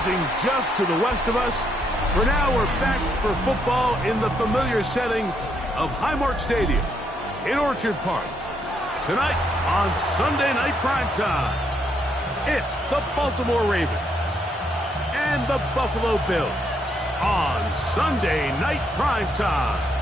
rising just to the west of us. For now, we're back for football in the familiar setting of Highmark Stadium in Orchard Park. Tonight on Sunday Night Primetime, it's the Baltimore Ravens and the Buffalo Bills on Sunday Night Primetime.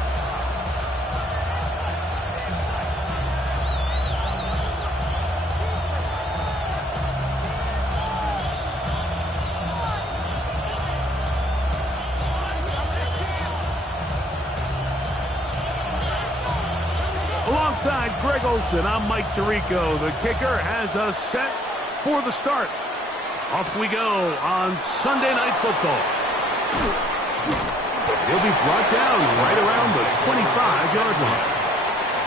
Alongside Greg Olson, I'm Mike Tirico. The kicker has us set for the start. Off we go on Sunday Night Football. He'll be brought down right around the 25-yard line.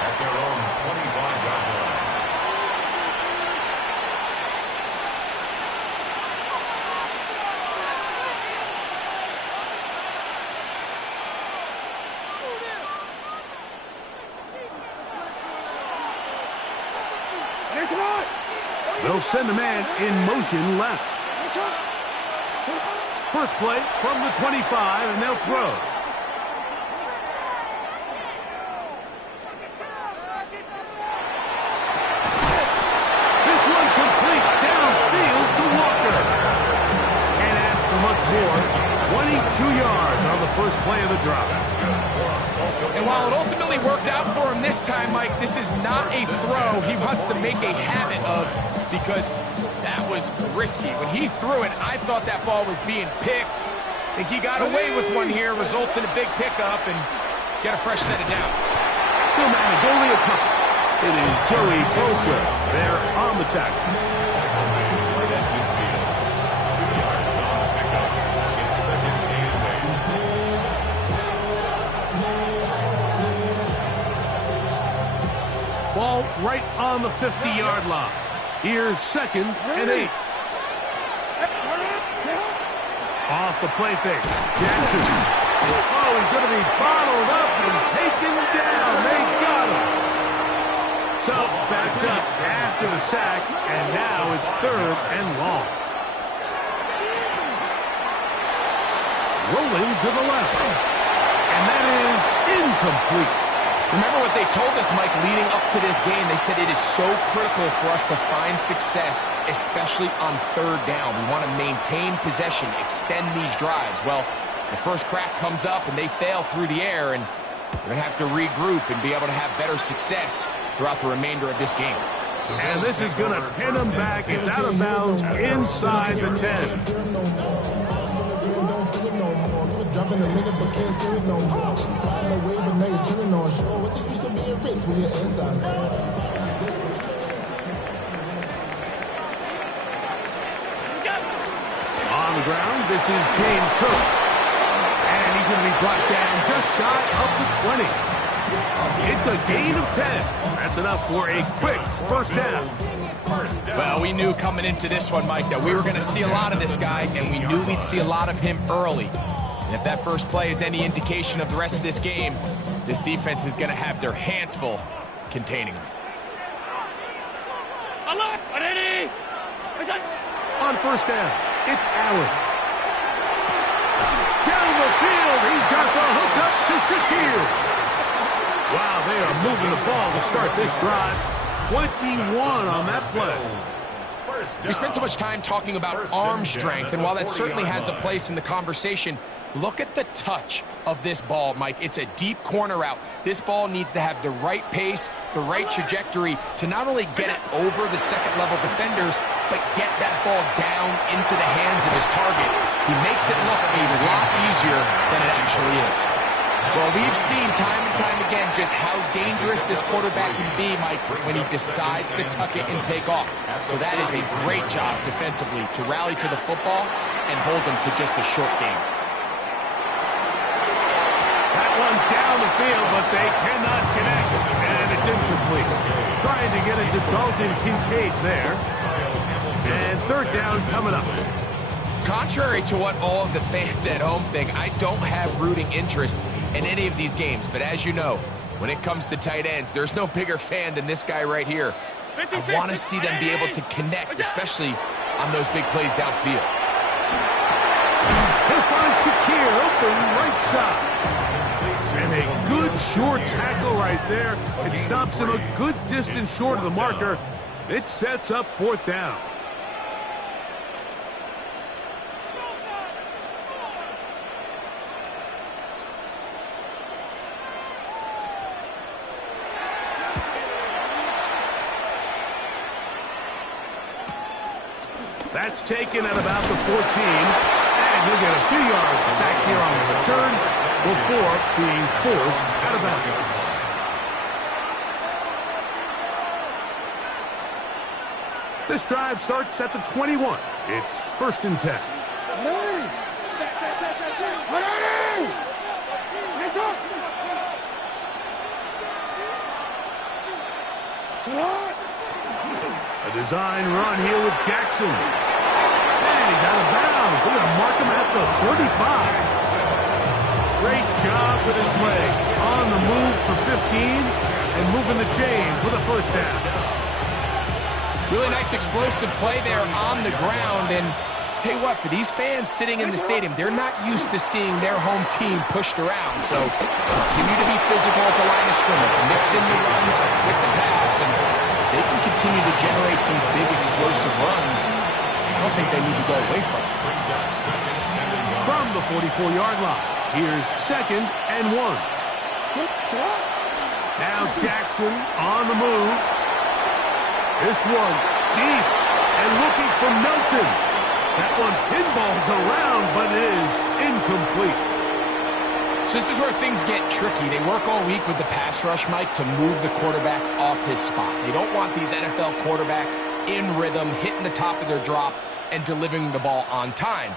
At their own 25-yard line. They'll send a man in motion left. First play from the 25, and they'll throw. This one complete downfield to Walker. Can't ask for much more. 22 yards on the first play of the drive. And while it ultimately worked out for him this time, Mike, this is not a throw he wants to make a habit of, because that was risky. When he threw it, I thought that ball was being picked. I think he got away with one here, results in a big pickup, and get a fresh set of downs. He'll manage only a couple. It is Joey Bosa there on the tackle. Ball right on the 50-yard line. Here's 2nd and 8. Off the play fake. Jackson. Oh, he's going to be bottled up and taken down. They got him. So, backed up after the sack, and now it's 3rd and long. Rolling to the left. And that is incomplete. Remember what they told us, Mike, leading up to this game. They said it is so critical for us to find success, especially on 3rd down. We want to maintain possession, extend these drives. Well, the first crack comes up and they fail through the air, and we're going to have to regroup and be able to have better success throughout the remainder of this game. And this is going to pin them back. It's out of bounds inside the 10. Dropping the nigga, but can't steal it no more. Riding the wave and now you're turning on shore. What you used to be a rich when you're inside. On the ground, this is James Cook. And he's going to be brought down just shy of the 20. It's a gain of 10. That's enough for a quick first down. Well, we knew coming into this one, Mike, that we were going to see a lot of this guy, and we knew we'd see a lot of him early. And if that first play is any indication of the rest of this game, this defense is going to have their hands full containing him. On first down, it's Allen. Down the field, he's got the hook up to Shakir. Wow, they are moving the ball to start this drive. 21 on that play. We spent so much time talking about arm strength, and while that certainly has a place in the conversation, look at the touch of this ball, Mike. It's a deep corner route. This ball needs to have the right pace, the right trajectory to not only get it over the second-level defenders, but get that ball down into the hands of his target. He makes it look a lot easier than it actually is. Well, we've seen time and time again just how dangerous this quarterback can be, Mike, when he decides to tuck it and take off. So that is a great job defensively to rally to the football and hold them to just a short game. That one down the field, but they cannot connect, and it's incomplete. Trying to get it to Dalton Kincaid there. And 3rd down coming up. Contrary to what all of the fans at home think, I don't have rooting interest in any of these games. But as you know, when it comes to tight ends, there's no bigger fan than this guy right here. I want to see them be able to connect, especially on those big plays downfield. side. And a good short tackle right there. It stops him a good distance short of the marker. It sets up 4th down. That's taken at about the 14. And he'll get a few yards back here on the return before being forced out of bounds. This drive starts at the 21. It's 1st and 10. A design run here with Jackson. And he's out of bounds. They're going to mark him at the 35. Great job with his legs. On the move for 15 and moving the chains with a 1st down. Really nice explosive play there on the ground. And tell you what, for these fans sitting in the stadium, they're not used to seeing their home team pushed around. So continue to be physical at the line of scrimmage. Mix in the runs with the pass. And they can continue to generate these big explosive runs. I don't think they need to go away from it. From the 44-yard line, here's 2nd and 1. Now Jackson on the move. This one deep and looking for Melton. That one pinballs around, but it is incomplete. So this is where things get tricky. They work all week with the pass rush, Mike, to move the quarterback off his spot. They don't want these NFL quarterbacks in rhythm, hitting the top of their drop, and delivering the ball on time.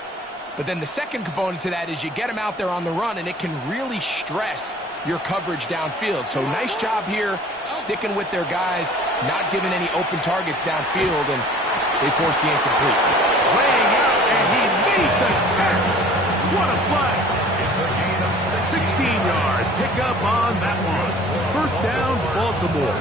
But then the second component to that is you get them out there on the run, and it can really stress your coverage downfield. So nice job here, sticking with their guys, not giving any open targets downfield, and they force the incomplete. Laying out, and he made the catch. What a play. 16 yards. Pick up on that one. 1st down, Baltimore.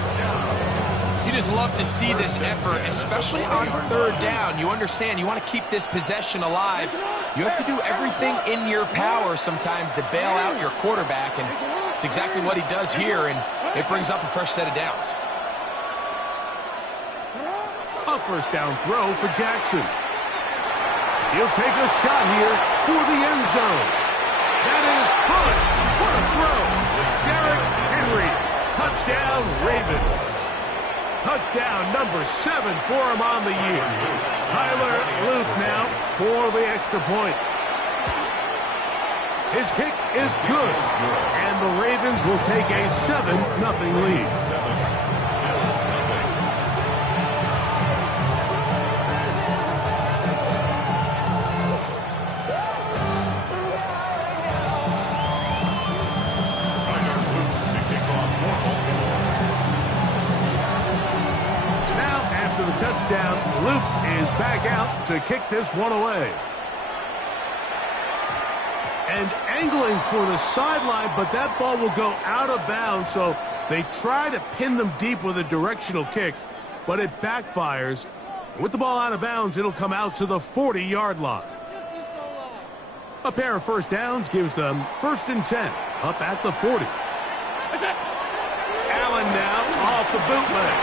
You just love to see this effort, especially on 3rd down. You understand, you want to keep this possession alive. You have to do everything in your power sometimes to bail out your quarterback, and it's exactly what he does here, and it brings up a fresh set of downs. A 1st down throw for Jackson. He'll take a shot here for the end zone. That is Hunt. What a throw. Derrick Henry. Touchdown, Ravens. Touchdown number 7 for him on the year. Tyler Luke now for the extra point. His kick is good. And the Ravens will take a 7-0 lead. Touchdown. Luke is back out to kick this one away. And angling for the sideline, but that ball will go out of bounds, so they try to pin them deep with a directional kick, but it backfires. With the ball out of bounds, it'll come out to the 40-yard line. A pair of 1st downs gives them 1st and 10, up at the 40. Allen now off the bootleg.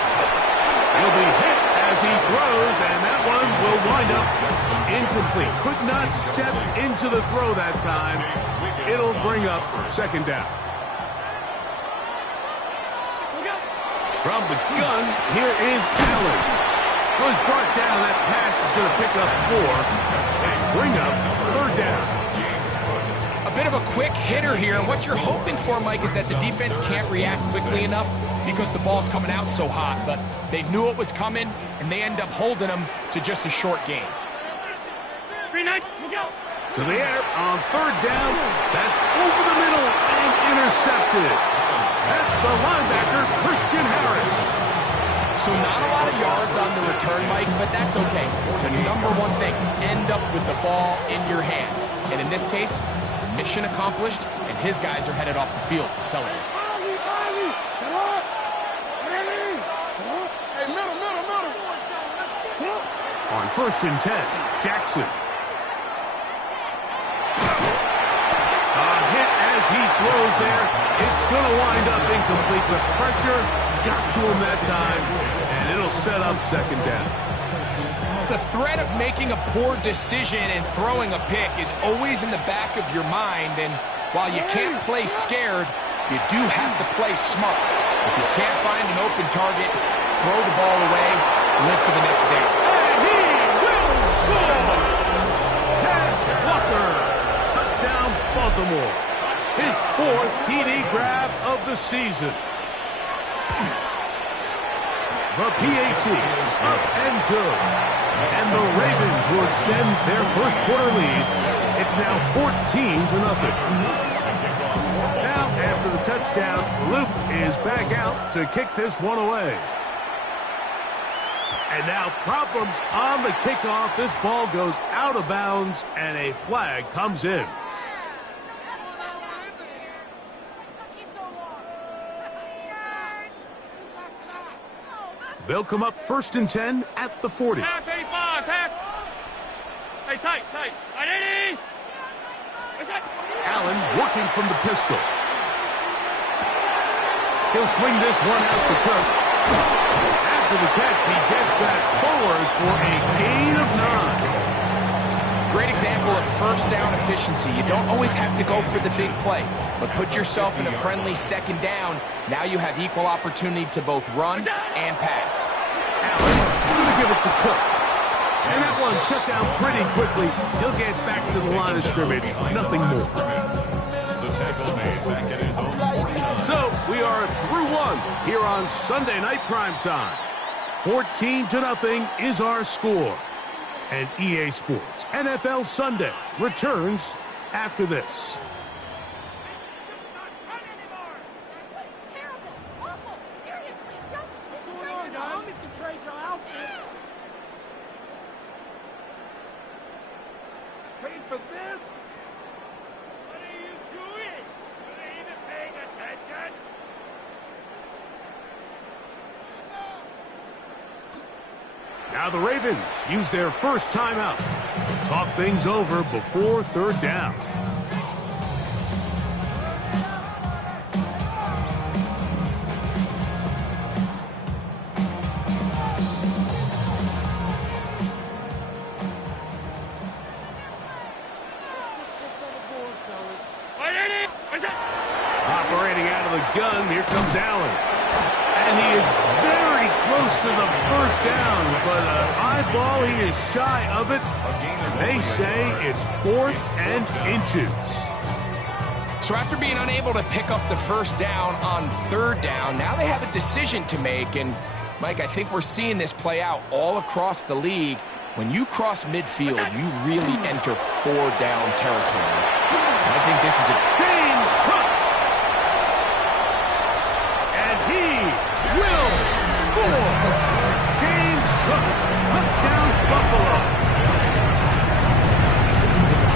He'll be hit as he throws, and that one will wind up incomplete. Could not step into the throw that time. It'll bring up 2nd down. From the gun, here is Allen. Was brought down. That pass is going to pick up 4 and bring up 3rd down. A bit of a quick hitter here, and what you're hoping for, Mike, is that the defense can't react quickly enough because the ball's coming out so hot, but they knew it was coming, and they end up holding them to just a short gain. To the air on 3rd down. That's over the middle and intercepted. That's the linebacker, Christian Harris. So not a lot of yards on the return, Mike, but that's okay. The number one thing, end up with the ball in your hands. And in this case, mission accomplished, and his guys are headed off the field to celebrate. On 1st and 10, Jackson. A hit throws there. It's going to wind up incomplete. The pressure got to him that time, and it'll set up second down. The threat of making a poor decision and throwing a pick is always in the back of your mind, and while you can't play scared, you do have to play smart. If you can't find an open target, throw the ball away, live for the next day. And he will score! Pass Walker! Touchdown, Baltimore. His 4th TD grab of the season. The PAT up and good. And the Ravens will extend their first quarter lead. It's now 14-0. Now, after the touchdown, Luke is back out to kick this one away. And now problems on the kickoff. This ball goes out of bounds, and a flag comes in. They'll come up 1st and 10 at the 40. Half 85, half. Hey, tight. 80. Allen working from the pistol. He'll swing this one out to Cook. After the catch, he gets that forward for a gain of 9. Great example of first down efficiency. You don't always have to go for the big play, but put yourself in a friendly second down. Now you have equal opportunity to both run and pass. Allen going to give it to Cook. And that one shut down pretty quickly. He'll get back to the line of scrimmage. Nothing more. The tackle made back at his own 49. So we are through one here on Sunday Night Prime Time. 14-0 is our score. And EA Sports NFL Sunday returns after this. Paid for this? What are you doing? Are they even paying attention? Now the Ravens use their first timeout. Talk things over before 3rd down. Operating out of the gun, here comes Allen. And he is very close to the first down, but an eyeball, he is shy of it. They say it's 4th and inches. So after being unable to pick up the first down on 3rd down, now they have a decision to make. And, Mike, I think we're seeing this play out all across the league. When you cross midfield, you really enter 4-down territory. I think this is a... James Cook! And he will score! James Cook, touchdown Buffalo!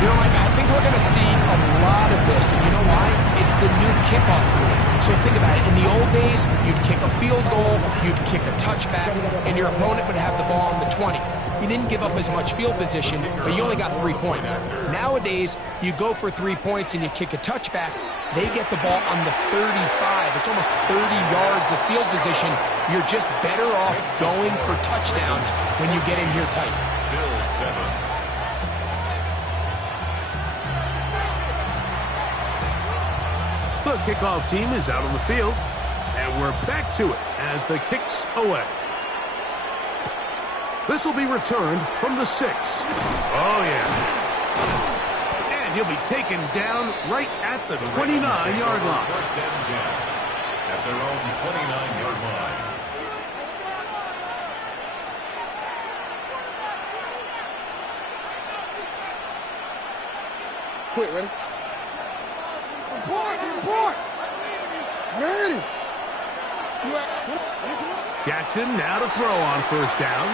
You know, Mike, I think we're going to see a lot of this, and you know why? It's the new kickoff rule. So think about it. In the old days, you'd kick a field goal, you'd kick a touchback, and your opponent would have the ball on the 20. You didn't give up as much field position, but you only got 3 points. Nowadays, you go for 3 points and you kick a touchback, they get the ball on the 35. It's almost 30 yards of field position. You're just better off going for touchdowns when you get in here tight. Bill 7. The kickoff team is out on the field, and we're back to it as the kick's away. This will be returned from the 6. Oh, yeah. And he'll be taken down right at the 29-yard line. First and 10 at their own 29-yard line. Quick, ready? Report! Ready? Jackson now to throw on first down.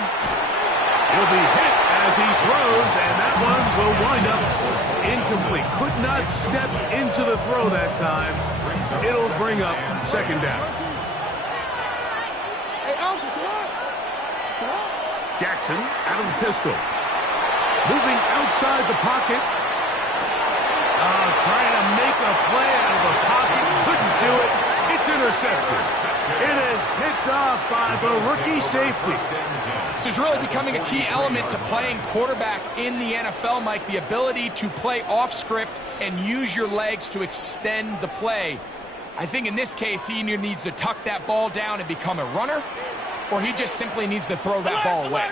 He'll be hit as he throws, and that one will wind up incomplete. Could not step into the throw that time. It'll bring up second down. Jackson out of the pistol. Moving outside the pocket. Trying to make a a play out of the pocket. Couldn't do it. It's intercepted. It is picked off by the rookie safety. This is really becoming a key element to playing quarterback in the NFL, Mike, the ability to play off script and use your legs to extend the play. I think in this case, he either needs to tuck that ball down and become a runner, or he just simply needs to throw that ball away.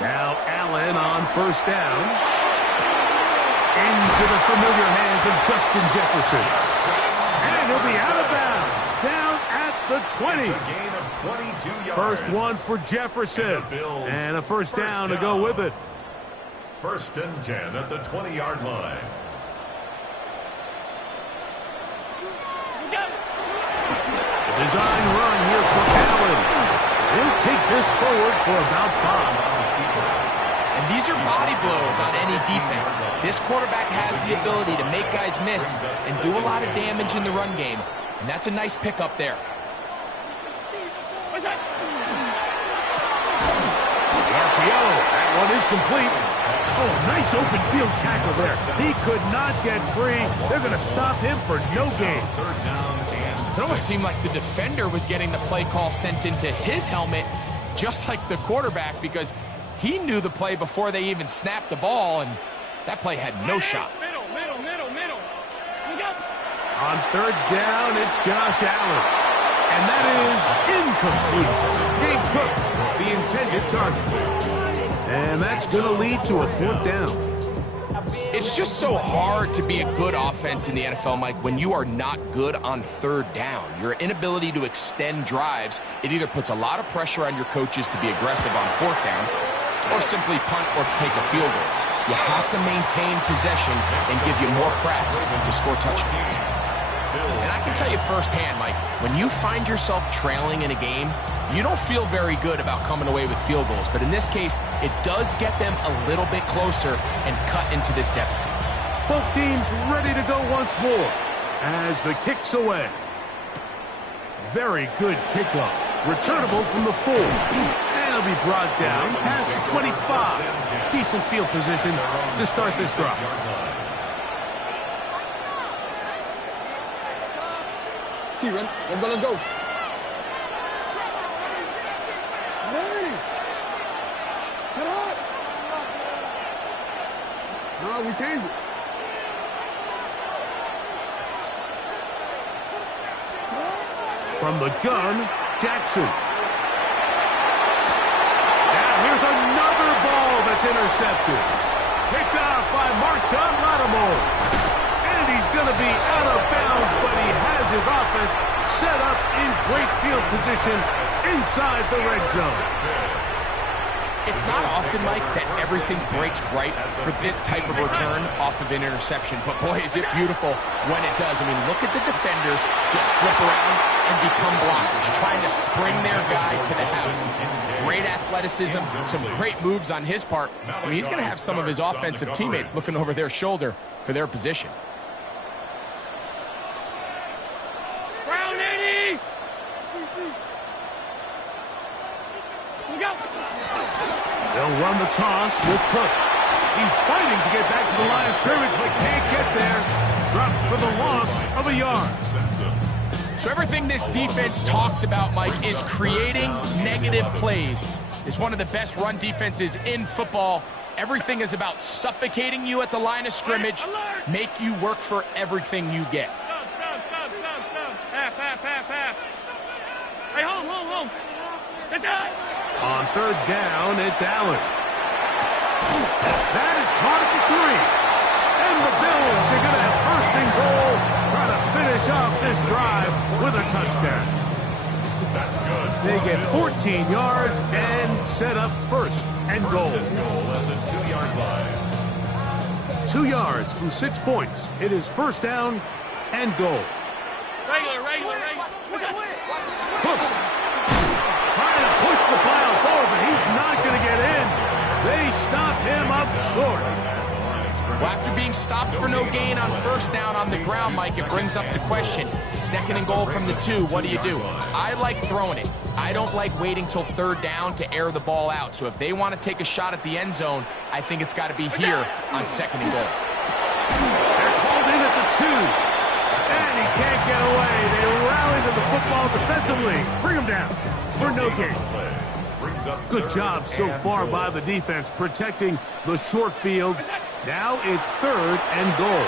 Now Allen on first down. Into the familiar hands of Justin Jefferson. And he'll be out of bounds. Down at the 20. Gain of 22 yards. First one for Jefferson. And a first down to go with it. 1st and 10 at the 20-yard line. Design run here for Allen. He'll take this forward for about 5. And these are body blows on any defense. This quarterback has the ability to make guys miss and do a lot of damage in the run game. And that's a nice pickup there. The RPO. That one is complete. Oh, nice open field tackle there. He could not get free. They're going to stop him for no gain. It almost seemed like the defender was getting the play call sent into his helmet, just like the quarterback, because he knew the play before they even snapped the ball, and that play had no shot. Middle. On third down, it's Josh Allen. And that is incomplete. James Cook, the intended target. And that's going to lead to a 4th down. It's just so hard to be a good offense in the NFL, Mike, when you are not good on 3rd down. Your inability to extend drives, it either puts a lot of pressure on your coaches to be aggressive on 4th down, or simply punt or take a field goal. You have to maintain possession and give you more cracks to score touchdowns. And I can tell you firsthand, Mike, when you find yourself trailing in a game, you don't feel very good about coming away with field goals. But in this case, it does get them a little bit closer and cut into this deficit. Both teams ready to go once more as the kick's away. Very good kickoff. Returnable from the 4. And it'll be brought down past the 25. Decent field position to start this drive. T-Run, let's go. Ready. Shut up. No, we changed it. From the gun, Jackson. Now here's another ball that's intercepted. Picked off by Marshawn Lattimore. And he's going to be out of bounds, but he has his offense set up in great field position inside the red zone. It's not often, Mike, that everything breaks right for this type of return off of an interception. But, boy, is it beautiful when it does. I mean, look at the defenders just flip around and become blockers, trying to spring their guy to the house. Great athleticism, some great moves on his part. I mean, he's going to have some of his offensive teammates looking over their shoulder for their position. Brown 80. We go. They'll run the toss with Cook. He's fighting to get back to the line of scrimmage, but can't get there. Dropped for the loss of a yard. So everything this defense talks about, Mike, is creating negative plays. It's one of the best run defenses in football. Everything is about suffocating you at the line of scrimmage, make you work for everything you get. Stop. Half. Hey, hold. Good job. On third down, it's Allen. That is caught at the 3. And the Bills are going to have 1st and goal, try to finish off this drive with a touchdown. That's good. They get 14 yards and set up 1st and goal. First and goal at the 2-yard line. 2 yards from 6 points. It is 1st down and goal. Regular. Push. Trying to push the pile forward, but he's not going to get in. They stop him up short. Well, after being stopped for no gain on 1st down on the ground, Mike, it brings up the question. 2nd and goal from the 2, what do you do? I like throwing it. I don't like waiting till 3rd down to air the ball out. So if they want to take a shot at the end zone, I think it's got to be here on 2nd and goal. They're called in at the 2. And he can't get away. They rally to the football defensively. Bring him down for no gain. Good job so far by the defense protecting the short field. Now it's 3rd and goal.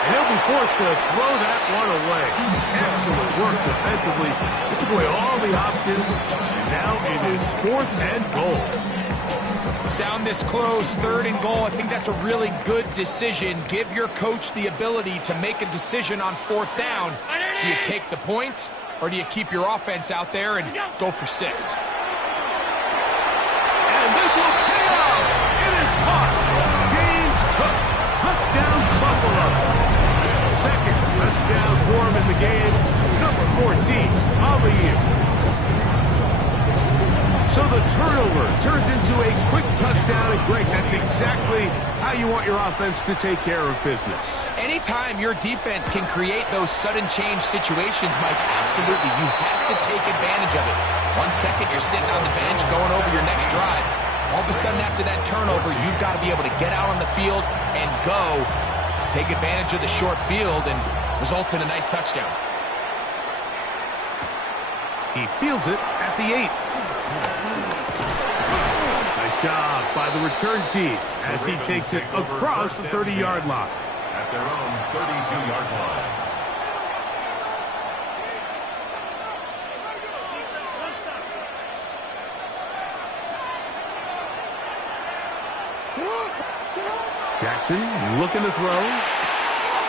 And he'll be forced to throw that one away. Excellent work defensively. He took away all the options, and now it is 4th and goal. Down this close, 3rd and goal. I think that's a really good decision. Give your coach the ability to make a decision on 4th down. Do you take the points, or do you keep your offense out there and go for 6? And this will pay off. It is caught. James Cook. Touchdown, Buffalo. 2nd touchdown for him in the game. Number 14 of the year. So the turnover turns into a quick touchdown. And Greg, that's exactly how you want your offense to take care of business. Anytime your defense can create those sudden change situations, Mike, absolutely, you have to take advantage of it. 1 second, you're sitting on the bench going over your next drive. All of a sudden, after that turnover, you've got to be able to get out on the field and go. Take advantage of the short field and results in a nice touchdown. He fields it at the 8. Nice job by the return team as he takes it across the 30-yard line. At their own 32-yard line. Jackson looking to throw.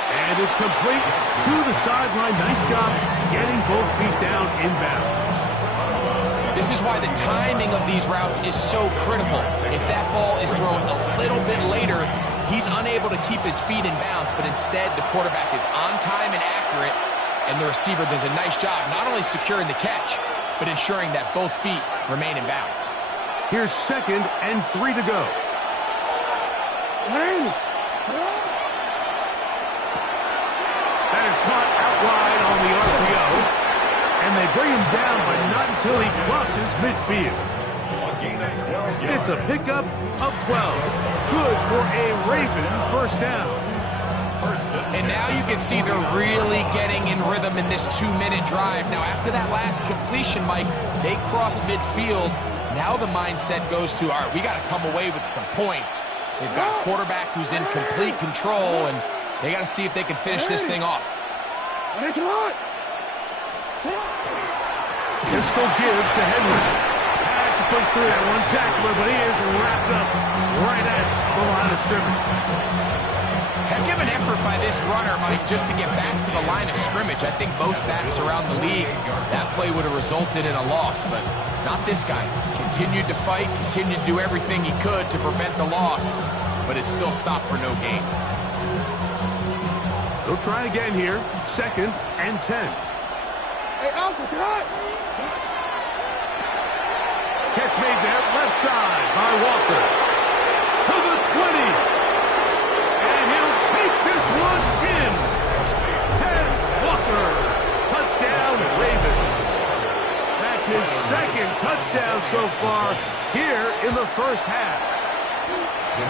And it's complete to the sideline. Nice job getting both feet down in bounds. This is why the timing of these routes is so critical. If that ball is thrown a little bit later, he's unable to keep his feet in bounds, but instead the quarterback is on time and accurate, and the receiver does a nice job not only securing the catch, but ensuring that both feet remain in bounds. Here's 2nd and 3 to go. That is caught out wide on the RPO. And they bring him down, but not until he crosses midfield. It's a pickup of 12. Good for a Raven 1st down. And now you can see they're really getting in rhythm in this 2-minute drive. Now, after that last completion, Mike, they cross midfield. Now the mindset goes to, all right, we got to come away with some points. They've got a quarterback who's in complete control, and they got to see if they can finish this thing off. Pistol give to Henry. Had to push through that one tackler, but he is wrapped up right at the line of scrimmage. Heck of an effort by this runner, Mike, just to get back to the line of scrimmage. I think most backs around the league, that play would have resulted in a loss, but not this guy. Continued to fight, continued to do everything he could to prevent the loss, but it still stopped for no gain. They'll try again here. 2nd and 10. Hey, Alpha's hot. Catch made there, left side by Walker. To the 20. And he'll take this one in. Past Walker. Touchdown, Ravens. That's his 2nd touchdown so far here in the 1st half.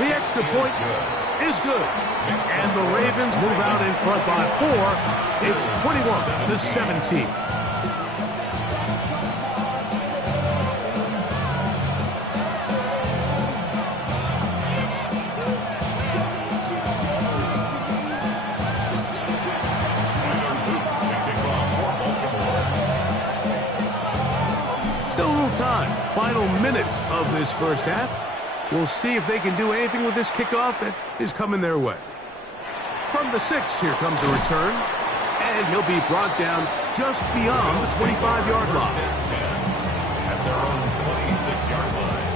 The extra point is good. And the Ravens move out in front by 4. It's 21-17. Still a little time. Final minute of this 1st half. We'll see if they can do anything with this kickoff that is coming their way. From the 6, here comes a return. And he'll be brought down just beyond the 25-yard line. At their own 26-yard line.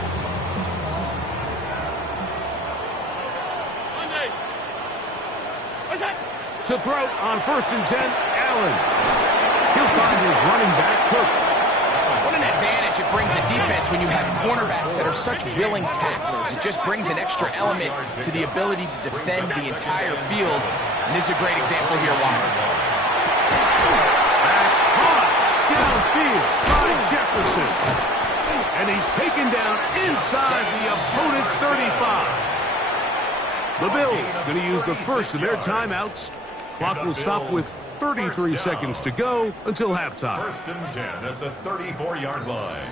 To throw on 1st and 10, Allen. He'll find his running back, Cook. What an advantage it brings a defense when you have cornerbacks that are such willing tacklers. It just brings an extra element to the ability to defend the entire field. And this is a great example here, Walker. That's caught downfield by Jefferson. And he's taken down inside the opponent's 35. The Bills going to use the first of their timeouts. Clock will stop with 33 seconds to go until halftime. First and 10 at the 34-yard line.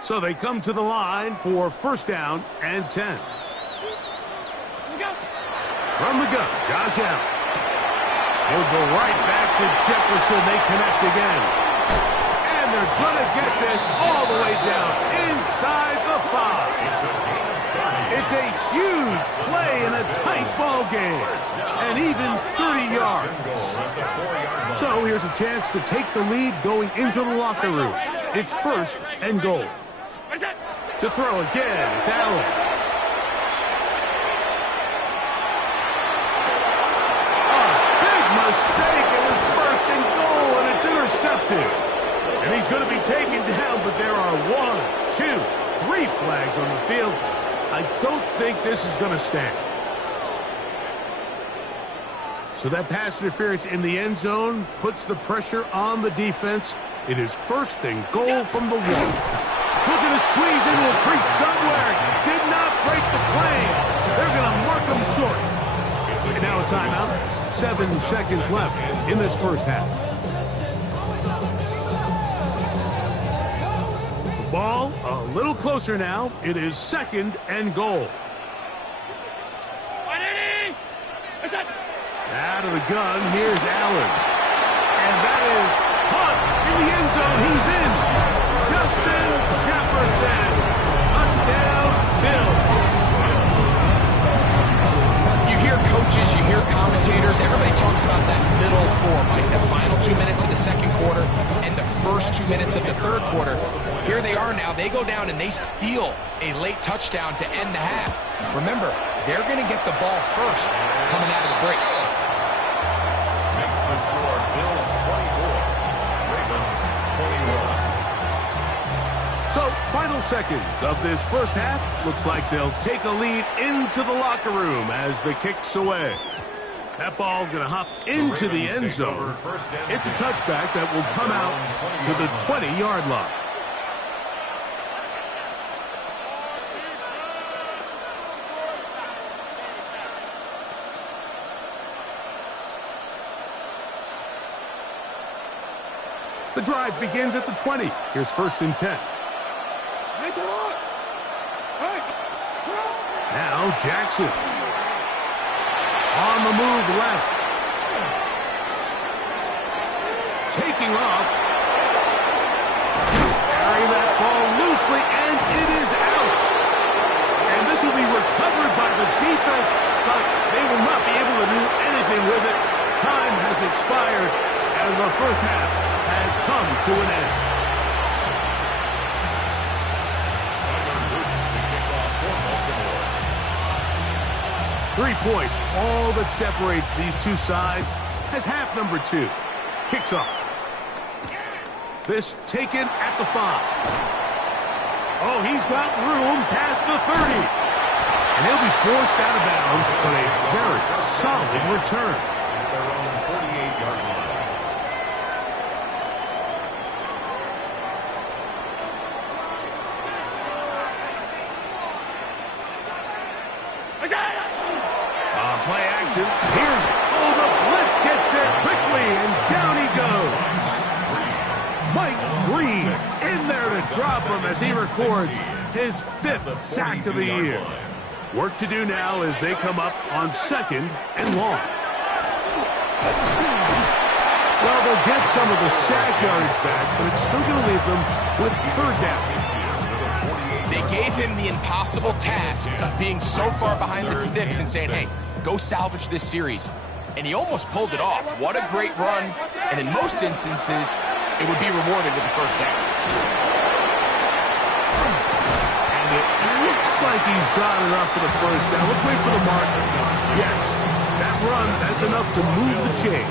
So they come to the line for first down and 10. From the gun, Josh Allen. He'll go right back to Jefferson. They connect again. And they're going to get this all the way down inside the 5. It's a huge play in a tight ball game. And even 30 yards. So here's a chance to take the lead going into the locker room. It's first and goal. To throw again, it's Allen. Mistake. It was first and goal, and it's intercepted. And he's going to be taken down, but there are 1, 2, 3 flags on the field. I don't think this is going to stand. So that pass interference in the end zone puts the pressure on the defense. It is first and goal from the 1. Looking to squeeze into a crease somewhere. Did not break the plane. They're going to mark him short. And now a timeout. 7 seconds left in this first half. The ball a little closer now. It is second and goal. Out of the gun, here's Allen. And that is caught in the end zone. He's in. Justin Jefferson. Touchdown, Bills. You hear coaches, you hear commentators, everybody talks about that middle 4, Mike, the final 2 minutes of the second quarter and the first 2 minutes of the third quarter. Here they are now. They go down and they steal a late touchdown to end the half. Remember, they're going to get the ball first coming out of the break. Makes the score Bills 24, Ravens 21. So, final seconds of this first half. Looks like they'll take a lead into the locker room as the kick's away. That ball going to hop into the end zone. It's a touchback that will come out to the 20-yard line. The drive begins at the 20. Here's first and 10. Now Jackson. On the move left. Taking off. Carry that ball loosely, and it is out. And this will be recovered by the defense, but they will not be able to do anything with it. Time has expired, and the first half has come to an end. 3 points, all that separates these two sides, as half number 2 kicks off. This taken at the 5. Oh, he's got room past the 30. And he'll be forced out of bounds on a very solid return. At their own 48-yard line. Play action. Here's, the blitz gets there quickly, and down he goes. Mike Green in there to drop him as he records his 5th sack of the year. Work to do now as they come up on second and long. Well, they'll get some of the sack yards back, but it's still going to leave them with third down. They gave him the impossible task of being so far behind the sticks and saying, hey, go salvage this series. And he almost pulled it off. What a great run. And in most instances, it would be rewarded with the first down. And it looks like he's got enough for the first down. Let's wait for the marker. Yes, that run, that's enough to move the chains.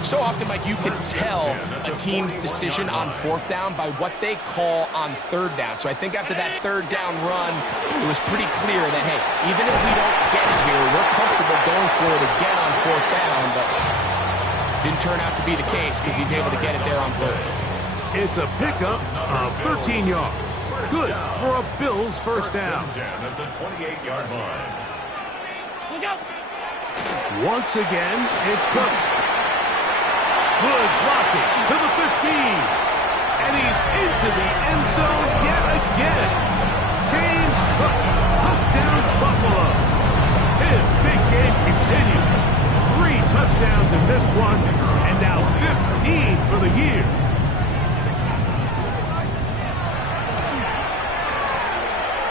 So often, Mike, you can tell a team's decision on fourth down by what they call on third down. So I think after that third down run, it was pretty clear that, hey, even if we don't get it here, we're comfortable going for it again on fourth down. But didn't turn out to be the case because he's able to get it there on third. It's a pickup of 13 yards. Good for a Bills first down. At the 28-yard line. Once again, it's Cook. Good blocking to the 15. And he's into the end zone yet again. James Cook, touchdown Buffalo. His big game continues. 3 touchdowns in this one, and now 15 for the year.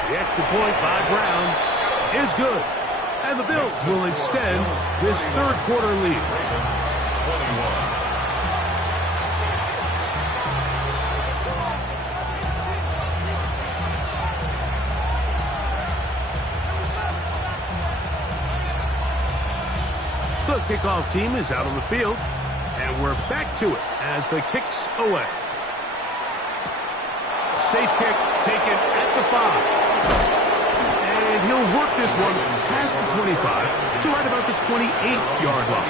The extra point by Brown is good. And the Bills will extend this third quarter lead. 21. The kickoff team is out on the field, and we're back to it as the kick's away. Safe kick taken at the 5. And he'll work this one past the 25 to right about the 28-yard line.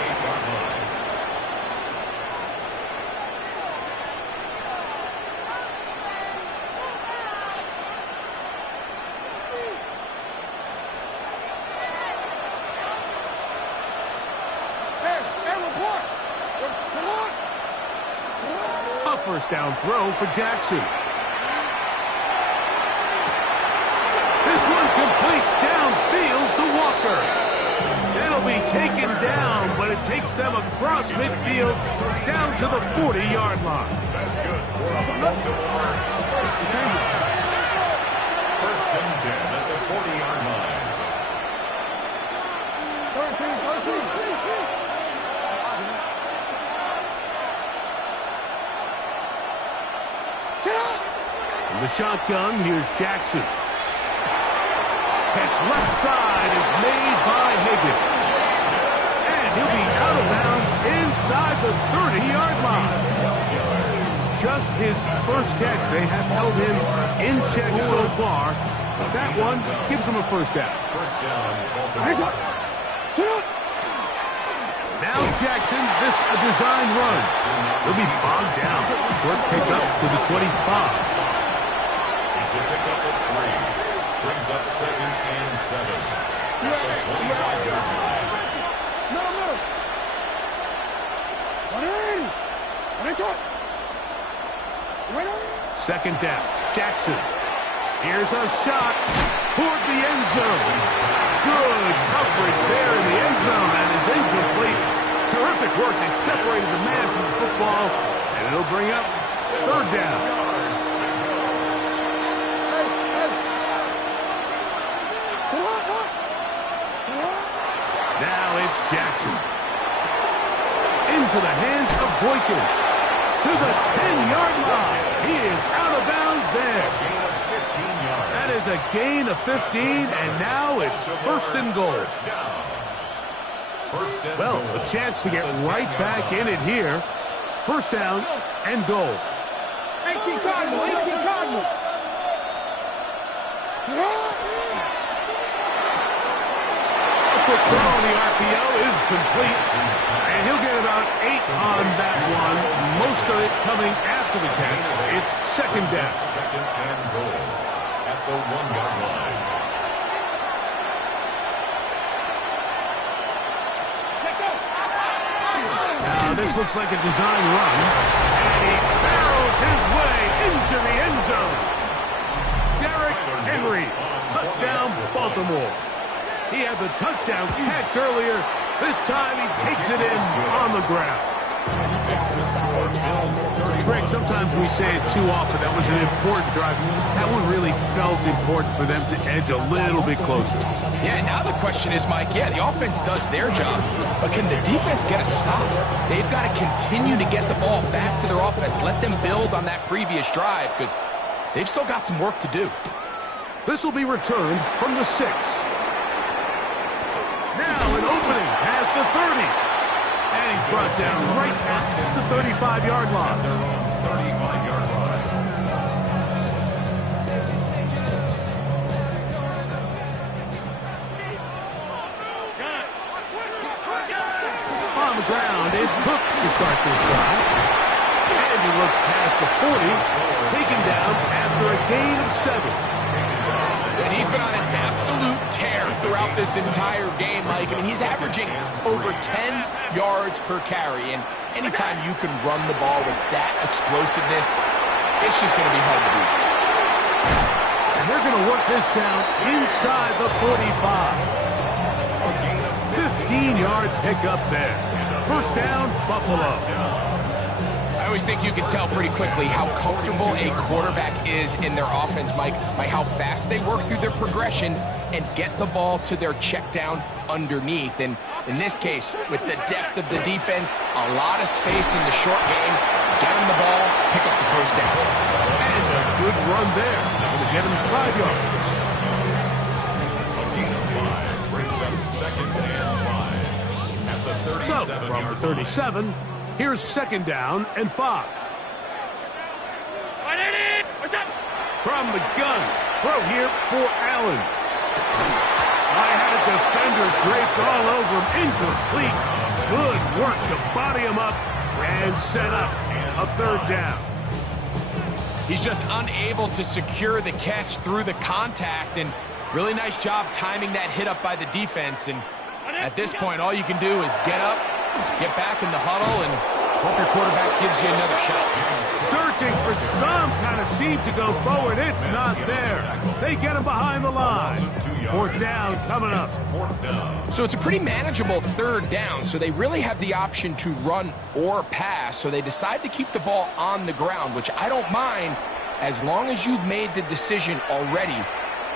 A first down throw for Jackson. This one complete downfield to Walker. It'll be taken down, but it takes them across midfield down to the 40-yard line. That's good for a Baltimore first down. First and 10 at the 40-yard line. 13. From the shotgun, here's Jackson. Catch left side is made by Higgins. And he'll be out of bounds inside the 30-yard line. Just his first catch. They have held him in check so far. But that one gives him a first down. First down, Baltimore. Now Jackson, this a design run. He'll be bogged down. Short pickup to the 25. It's a pickup of 3. Brings up 2nd and 7. At the 25-yard line. Second down. Jackson. Here's a shot toward the end zone. Good coverage there in the end zone. That is incomplete. Terrific work. They separated the man from the football, and it'll bring up third down. Now it's Jackson. Into the hands of Boykin. To the 10-yard line. He is out of bounds there. That is a gain of 15, and now it's first and goal. Well, a chance to get right back in it here. First down and goal. A quick throw on the RPO is complete, and he'll get about 8 on that one. Most of it coming after the catch. It's second down. Second and goal at the 1-yard line. Now this looks like a design run, and he barrels his way into the end zone. Derrick Henry, touchdown Baltimore. He had the touchdown catch earlier. This time he takes it in on the ground. Greg, sometimes we say it too often. That was an important drive. That one really felt important for them to edge a little bit closer. Yeah, now the question is, Mike, the offense does their job, but can the defense get a stop? They've got to continue to get the ball back to their offense. Let them build on that previous drive because they've still got some work to do. This will be returned from the 6. Now an opening past the 30. And he's brought down right past the 35-yard line. 35-yard line. On the ground, it's Cook to start this drive. And Finally looks past the 40, taken down after a gain of 7. And he's been on an absolute tear throughout this entire game, Mike. I mean, he's averaging over 10 yards per carry. And anytime you can run the ball with that explosiveness, it's just going to be hard to beat. And they're going to work this down inside the 45. 15-yard pickup there. First down, Buffalo. I always think you can tell pretty quickly how comfortable a quarterback is in their offense, Mike, by how fast they work through their progression and get the ball to their check down underneath. And in this case, with the depth of the defense, a lot of space in the short game, get them the ball, pick up the first down. And a good run there. Going to get him 5 yards. A gain of 5 brings up second and 5. At the 37 So, from the 37, here's second down and 5. From the gun, throw here for Allen. I had a defender draped all over him, incomplete. Good work to body him up and set up a third down. He's just unable to secure the catch through the contact, and really nice job timing that hit up by the defense. And at this point, all you can do is get up, get back in the huddle, and hope your quarterback gives you another shot. Searching for some kind of seam to go forward. It's not there. They get him behind the line. Fourth down coming up. So it's a pretty manageable third down, so they really have the option to run or pass, so they decide to keep the ball on the ground, which I don't mind as long as you've made the decision already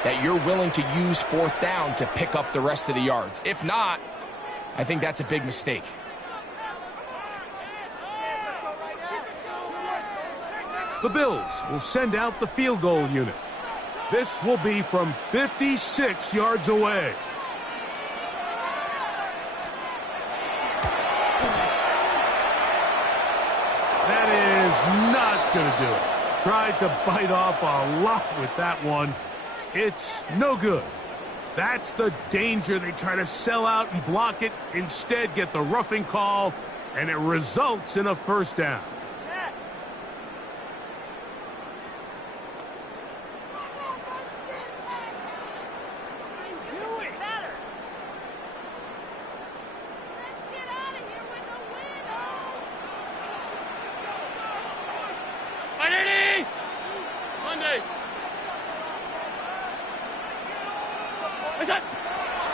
that you're willing to use fourth down to pick up the rest of the yards. If not, I think that's a big mistake. The Bills will send out the field goal unit. This will be from 56 yards away. That is not going to do it. Tried to bite off a lot with that one. It's no good. That's the danger. They try to sell out and block it. Instead, get the roughing call, and it results in a first down.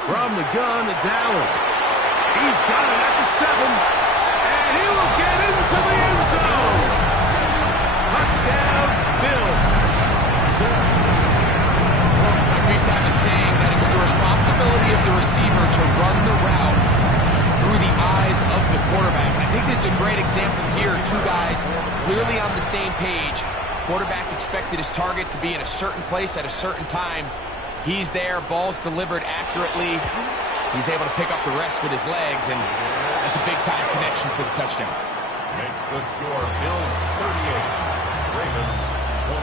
From the gun, it's Allen. He's got it at the 7, and he will get into the end zone. Touchdown, Bills. We used to have a saying that it was the responsibility of the receiver to run the route through the eyes of the quarterback. And I think this is a great example here. Two guys clearly on the same page. Quarterback expected his target to be in a certain place at a certain time. He's there, ball's delivered accurately. He's able to pick up the rest with his legs, and that's a big-time connection for the touchdown. Makes the score Bills 38, Ravens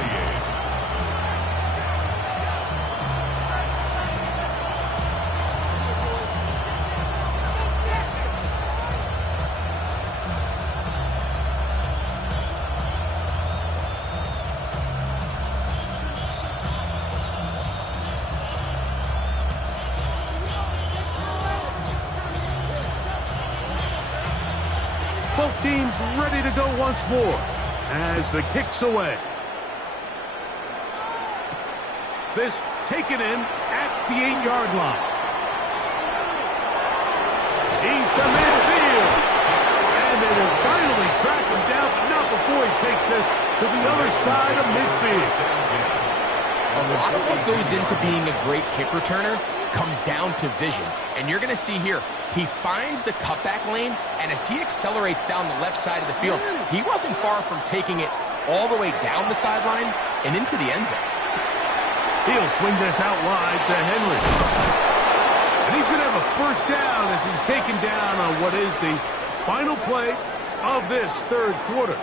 28. Both teams ready to go once more as the kick's away. This taken in at the 8-yard line. He's to midfield. And they will finally track him down, but not before he takes this to the other side of midfield. A lot of what goes into being a great kick returner comes down to vision. And you're going to see here, he finds the cutback lane, and as he accelerates down the left side of the field, he wasn't far from taking it all the way down the sideline and into the end zone. He'll swing this out wide to Henry. And he's going to have a first down as he's taken down on what is the final play of this third quarter.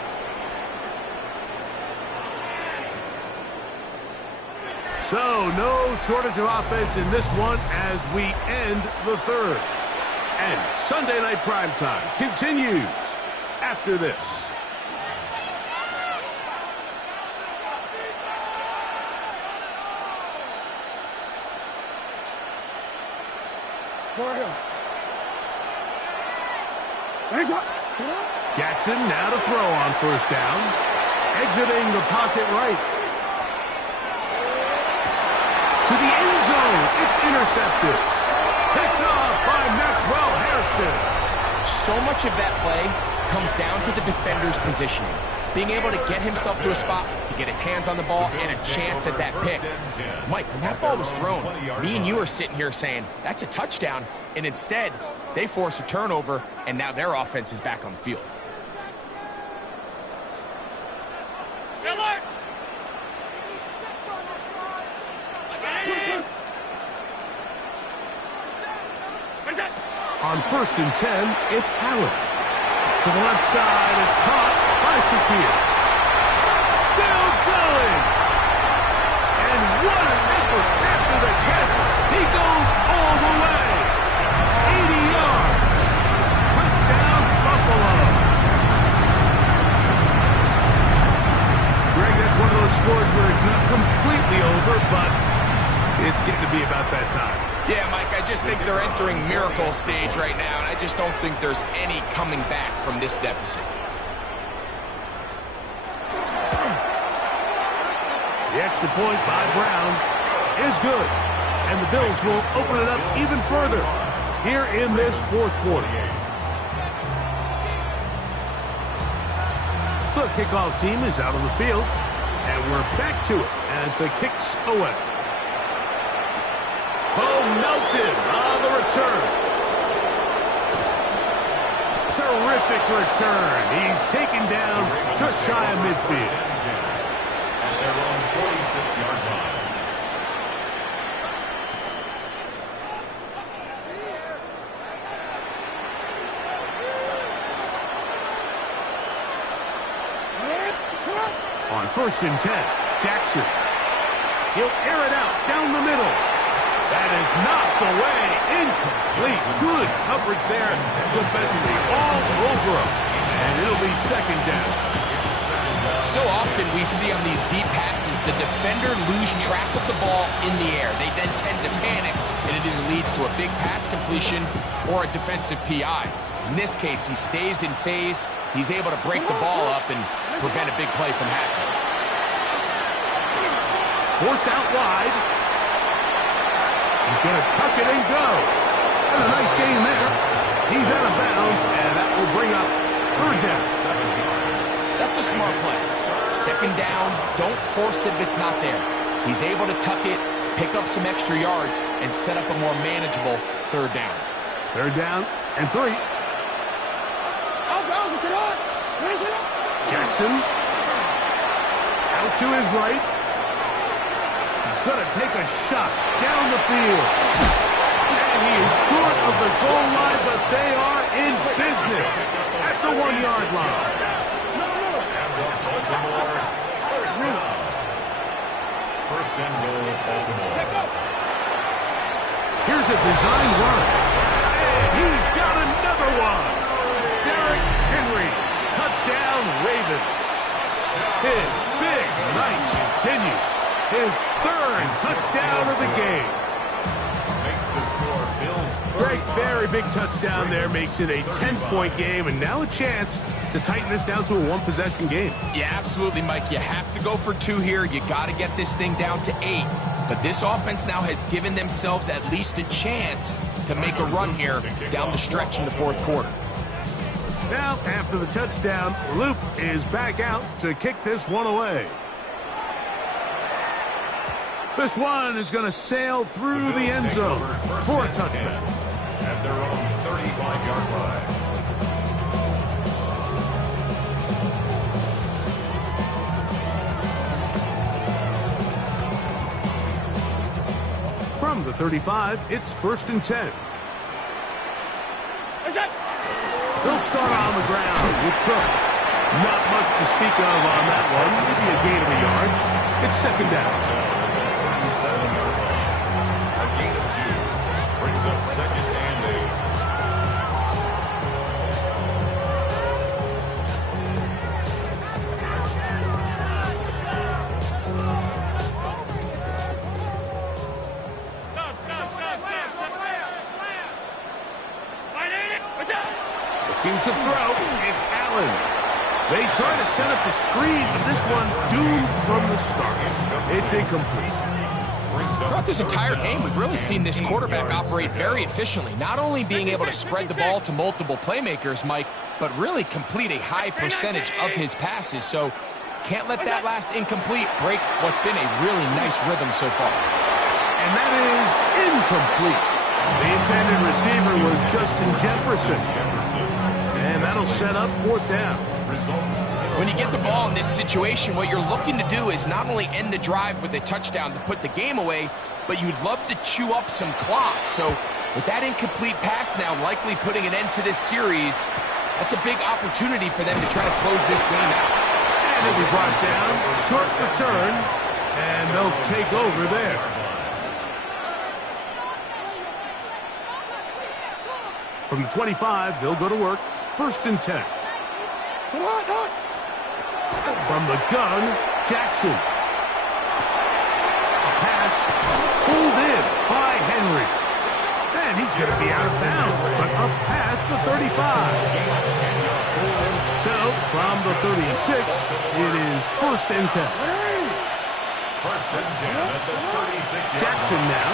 So, no shortage of offense in this one as we end the third. And Sunday Night Primetime continues after this. Jackson now to throw on first down. Exiting the pocket right. To the end zone. It's intercepted. Picked off by Maxwell Hairston. So much of that play comes down to the defender's positioning. Being able to get himself to a spot, to get his hands on the ball, and a chance at that pick. Mike, when that ball was thrown, me and you are sitting here saying, that's a touchdown, and instead, they force a turnover, and now their offense is back on the field. On 1st and 10, it's Allen. To the left side, it's caught by Shakir. Still going. And what an effort after the catch. He goes all the way. 80 yards. Touchdown, Buffalo. Greg, that's one of those scores where it's not completely over, but it's getting to be about that time. Yeah, Mike, I just think they're entering miracle stage right now, and I just don't think there's any coming back from this deficit. The extra point by Brown is good, and the Bills will open it up even further here in this 4th quarter. The kickoff team is out on the field, and we're back to it as the kick's away. Melton on the return. Terrific return. He's taken down just shy of midfield. At their own 46-yard line. On 1st and 10, Jackson. He'll air it out down the middle. That is knocked away. Incomplete. Good coverage there defensively. All over him. And it'll be 2nd down. So often we see on these deep passes, the defender lose track of the ball in the air. They then tend to panic, and it either leads to a big pass completion or a defensive PI. In this case, he stays in phase. He's able to break the ball up and prevent a big play from happening. Forced out wide. He's going to tuck it and go. That's a nice gain there. He's out of bounds, and that will bring up 3rd down. That's a smart play. 2nd down, don't force it if it's not there. He's able to tuck it, pick up some extra yards, and set up a more manageable 3rd down. 3rd down and 3. Jackson out to his right. He's going to take a shot down the field. And he is short of the goal line, but they are in business at the 1-yard line. Baltimore, 1st down. 1st and goal, Baltimore. Here's a design run. And he's got another one. Derrick Henry, touchdown Ravens. His big night continues. His 3rd touchdown of the game. Makes the score Bills. Greg, very big touchdown there, makes it a 10-point game, and now a chance to tighten this down to a 1-possession game. Yeah, absolutely, Mike. You have to go for 2 here. You got to get this thing down to 8. But this offense now has given themselves at least a chance to make a run here down the stretch in the 4th quarter. Now, after the touchdown, Luke is back out to kick this one away. This one is going to sail through the end zone for a touchdown. At their own 35-yard line. From the 35, it's 1st and 10. They'll start on the ground with Cook. Not much to speak of on that one. Maybe a gain of a yard. It's 2nd down. 7-yard line. A gain of 2. Brings up 2nd and 8. They try to set up the screen, but this one doomed from the start. It's incomplete. Throughout this entire game, we've really seen this quarterback operate very efficiently, not only being able to spread the ball to multiple playmakers, Mike, but really complete a high percentage of his passes. So can't let that last incomplete break what's been a really nice rhythm so far. And that is incomplete. The intended receiver was Justin Jefferson. And that'll set up 4th down. When you get the ball in this situation, what you're looking to do is not only end the drive with a touchdown to put the game away, but you'd love to chew up some clock. So with that incomplete pass now likely putting an end to this series, that's a big opportunity for them to try to close this game out. And it'll be brought down, short return, and they'll take over there. From the 25, they'll go to work. 1st and 10. From the gun, Jackson. A pass pulled in by Henry. And he's going to be out of bounds, but up past the 35. So, from the 36, it is 1st and 10. 1st and 10 at the 36-yard Jackson line. now.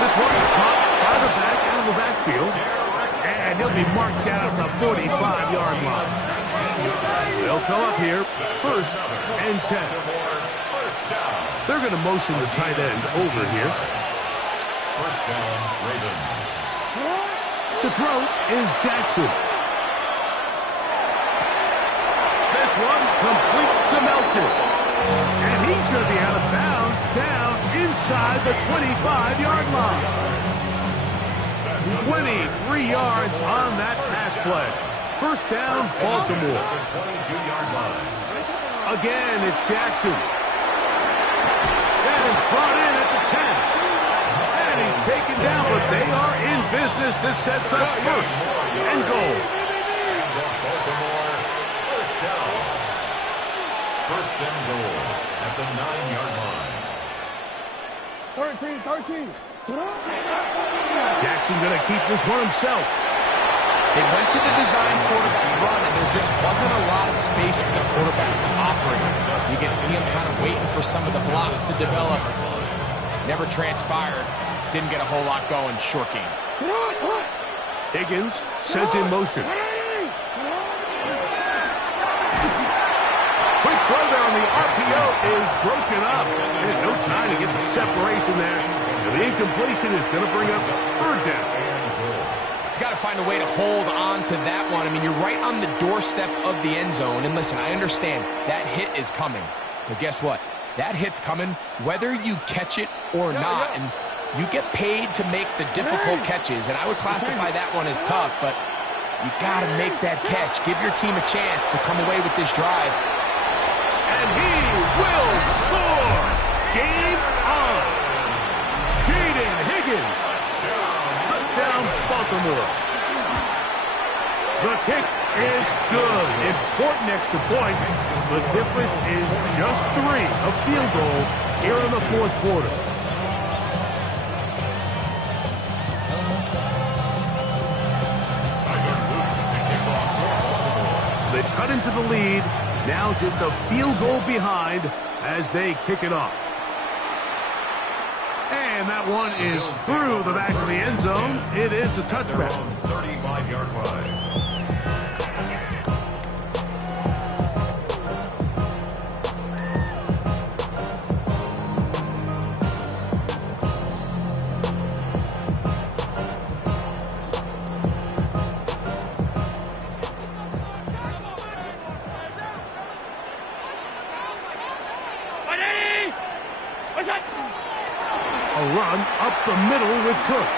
This one caught by the back out of the backfield. And he'll be marked down at the 45-yard line. They'll come up here, 1st and 10. They're going to motion the tight end over here. 1st down, Ravens. To throw is Jackson. This one complete to Melton. And he's going to be out of bounds down inside the 25-yard line. 23 yards on that pass play. 1st down, Baltimore. Again, it's Jackson. That is brought in at the 10. And he's taken down, but they are in business. This sets up 1st and goal. Baltimore, 1st down. 1st and goal at the 9-yard line. 13. Jackson going to keep this one himself. They went to the design quarterback run, and there just wasn't a lot of space for the quarterback to operate. You can see him kind of waiting for some of the blocks to develop. Never transpired. Didn't get a whole lot going. Short game. Higgins sent in motion. Quick throw there on the RPO is broken up. And no time to get the separation there. And the incompletion is going to bring up 3rd down. He's got to find a way to hold on to that one. I mean, you're right on the doorstep of the end zone. And listen, I understand that hit is coming. But guess what? That hit's coming whether you catch it or not. And you get paid to make the difficult catches. And I would classify that one as tough. But you got to make that catch. Give your team a chance to come away with this drive. And he will score! Game on! Jaden Higgins! Touchdown, Baltimore. The kick is good. Important extra point. The difference is just 3, a field goal here in the 4th quarter. So they've cut into the lead. Now just a field goal behind as they kick it off. And that one is through the back of the end zone. It is a touchback. 35-yard line. A run up the middle with Cook.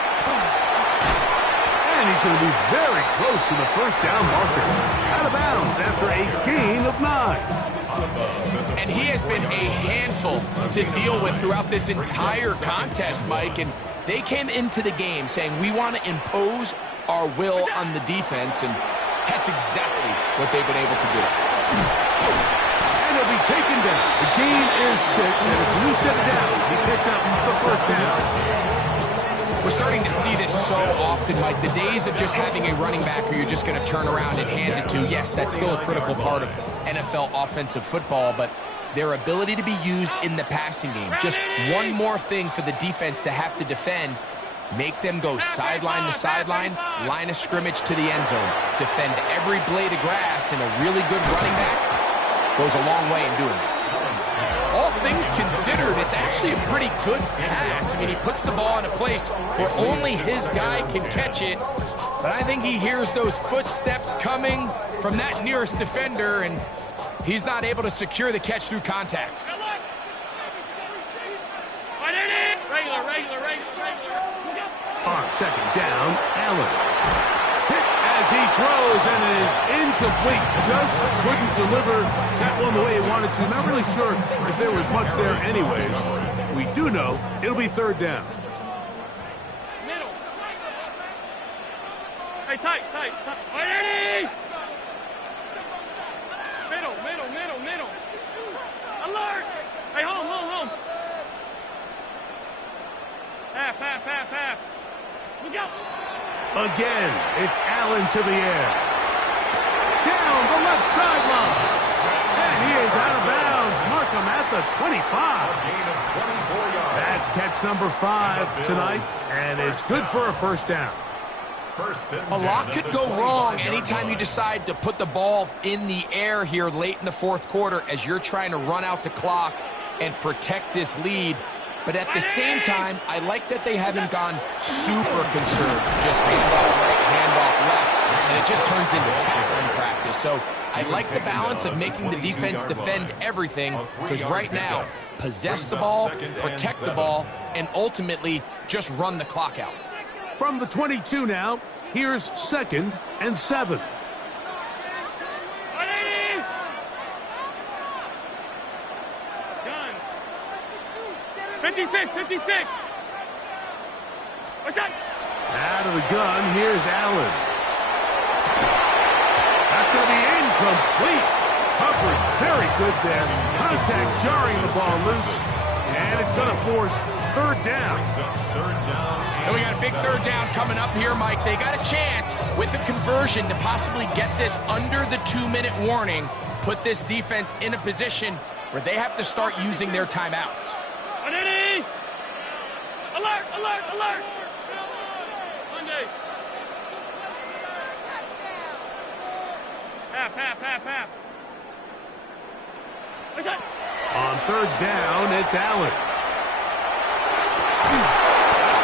And he's going to be very close to the 1st down marker. Out of bounds after a gain of 9. And he has been a handful to deal with throughout this entire contest, Mike. And they came into the game saying, we want to impose our will on the defense. And that's exactly what they've been able to do. And he'll be taken down. The gain is 6, and it's a new set of downs. He picked up the 1st down. We're starting to see this so often, Mike. The days of just having a running back who you're just going to turn around and hand it to, yes, that's still a critical part of NFL offensive football, but their ability to be used in the passing game. Just one more thing for the defense to have to defend. Make them go sideline to sideline, line of scrimmage to the end zone. Defend every blade of grass, and a really good running back goes a long way in doing it. All things considered, it's actually a pretty good pass. I mean, he puts the ball in a place where only his guy can catch it, but I think he hears those footsteps coming from that nearest defender, and he's not able to secure the catch through contact. On second down, Allen. Hit as he throws, and it is incomplete. Just couldn't deliver that one the way he wanted to. Not really sure if there was much there anyways. We do know it'll be third down. Middle. Hey, tight. Ready? Middle. Alert! Hey, home. Half. Look out! Again, it's Allen to the air. Down the left sideline. And he is out of bounds. Mark him at the 25. That's catch number 5 tonight, and it's good for a first down. A lot could go wrong anytime you decide to put the ball in the air here late in the fourth quarter as you're trying to run out the clock and protect this lead. But at the same time, I like that they haven't gone super conserved. Just handoff right, handoff left, and it just turns into tackling practice. So I like the balance of making the defense defend everything, because right now, possess the ball, protect the ball, and ultimately just run the clock out. From the 22 now, here's 2nd and 7. 56. What's that? Out of the gun, here's Allen. That's going to be incomplete. Coverage very good there. Contact jarring the ball loose. And it's going to force third down. And we got a big third down coming up here, Mike. They got a chance with the conversion to possibly get this under the 2-minute warning, put this defense in a position where they have to start using their timeouts. Alert! Monday. Half. What's that? On third down, it's Allen.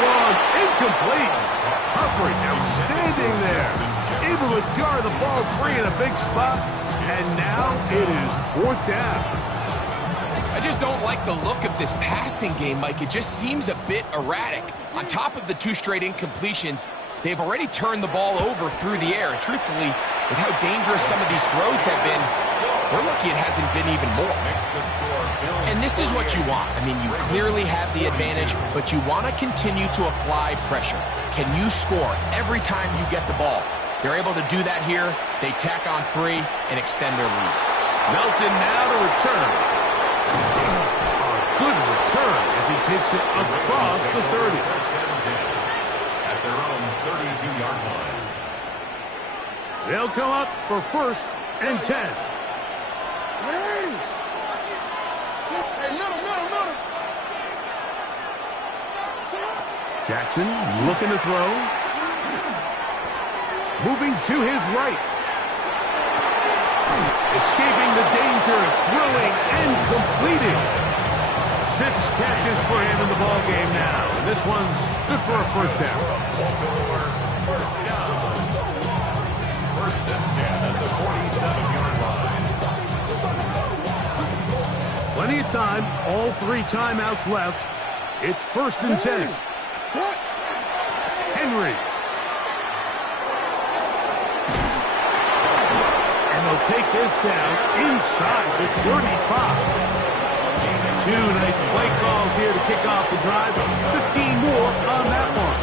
Ball incomplete. Humphrey, outstanding there. Able to jar the ball free in a big spot. And now it is fourth down. I just don't like the look of this passing game, Mike. It just seems a bit erratic. On top of the 2 straight incompletions, they've already turned the ball over through the air. And truthfully, with how dangerous some of these throws have been, we're lucky it hasn't been even more. And this is what you want. I mean, you clearly have the advantage, but you want to continue to apply pressure. Can you score every time you get the ball? They're able to do that here. They tack on 3 and extend their lead. Melton now to return. A good return as he takes it across the 30. At their own 32-yard line. They'll come up for 1st and 10. Jackson looking to throw. Moving to his right. Escaping the danger, throwing and completing. 6 catches for him in the ball game now. This one's good for a first down. First down. 1st and 10 at the 47-yard line. Plenty of time, all 3 timeouts left. It's 1st and 10. Henry. They'll take this down inside the 35. 2 nice play calls here to kick off the drive. 15 more on that one.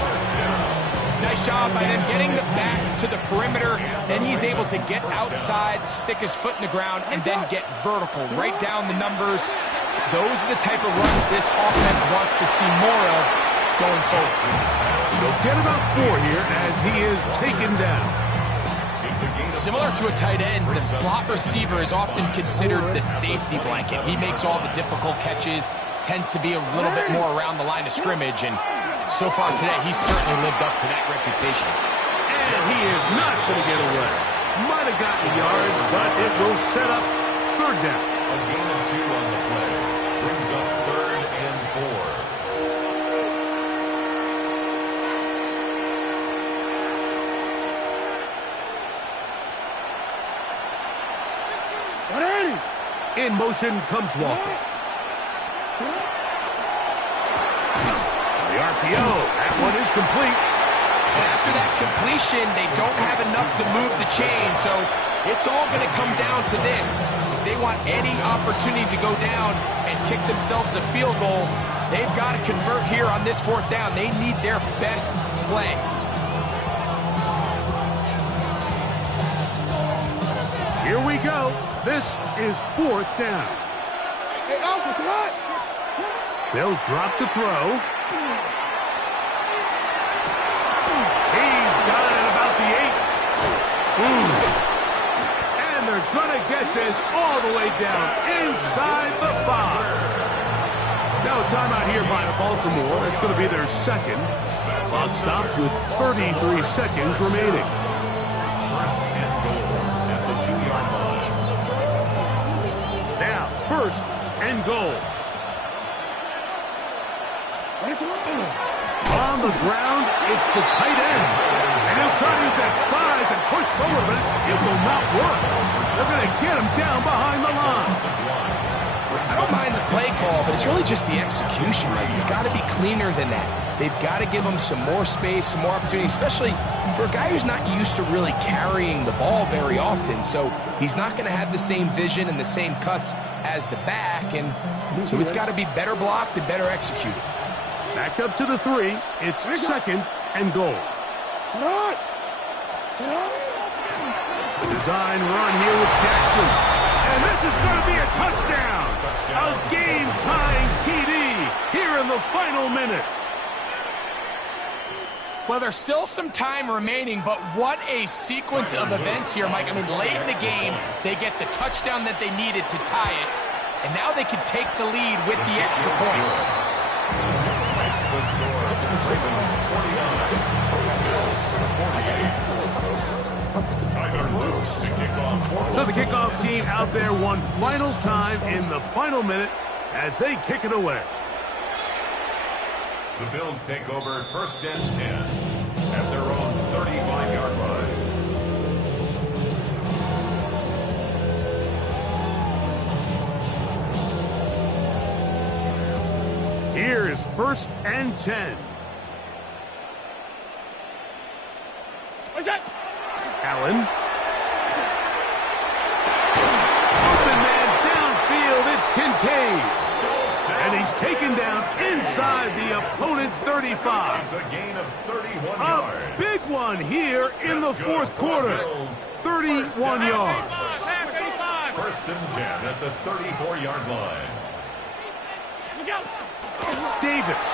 Nice job by them getting the back to the perimeter. Then he's able to get outside, stick his foot in the ground, and then get vertical, right down the numbers. Those are the type of runs this offense wants to see more of going forward. He'll get about 4 here as he is taken down. Similar to a tight end, the slot receiver is often considered the safety blanket. He makes all the difficult catches, tends to be a little bit more around the line of scrimmage, and so far today, he's certainly lived up to that reputation. And he is not going to get away. Might have gotten a yard, but it will set up 3rd down. A gain of 2 on the play. Brings up 3rd and 4. In motion comes Walker. The RPO, that one is complete. And after that completion, they don't have enough to move the chain, so it's all going to come down to this. If they want any opportunity to go down and kick themselves a field goal, they've got to convert here on this 4th down. They need their best play. Here we go. This is 4th down. They'll drop to throw. He's got it at about the 8. And they're going to get this all the way down inside the 5. Now timeout here by Baltimore. That's going to be their 2nd. Clock stops with 33 seconds remaining. First and goal at the 2-yard line. Now, 1st and goal. On the ground, it's the tight end. And he'll try to use that size and push forward, but it will not work. They're going to get him down behind the line. I don't mind the play call, but it's really just the execution. Like, it's got to be cleaner than that. They've got to give him some more space, some more opportunity, especially for a guy who's not used to really carrying the ball very often. So he's not going to have the same vision and the same cuts as the back, and so it's got to be better blocked and better executed. Back up to the 3. It's 2nd and goal. Design run here with Jackson. And this is going to be a touchdown. A game-tying TD here in the final minute. Well, there's still some time remaining, but what a sequence of events here, Mike. I mean, late in the game, they get the touchdown that they needed to tie it, and now they can take the lead with the extra point. So the kickoff team out there one final time in the final minute as they kick it away. The Bills take over 1st and 10 at their own 35-yard line. Here is 1st and 10. What's that? Allen. Open man downfield, it's Kincaid. And he's taken down inside the opponent's 35. It's a gain of 31 A yards. big one here in the 4th quarter. 31 yards. 1st and 10 at the 34-yard line. Davis.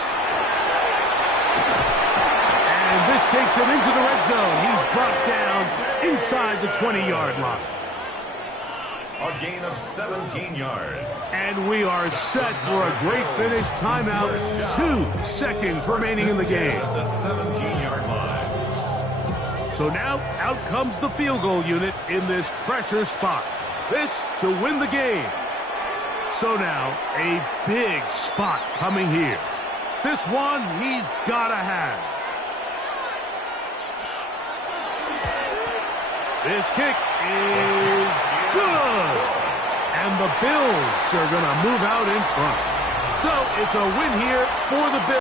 And this takes him into the red zone. He's brought down inside the 20-yard line. A gain of 17 yards. And we are set for a great finish. Timeout. 2 seconds remaining in the game. At the 17-yard line. So now out comes the field goal unit in this pressure spot. This to win the game. So now a big spot coming here. This one he's got to have. This kick is good. And the Bills are going to move out in front. So it's a win here for the Bills.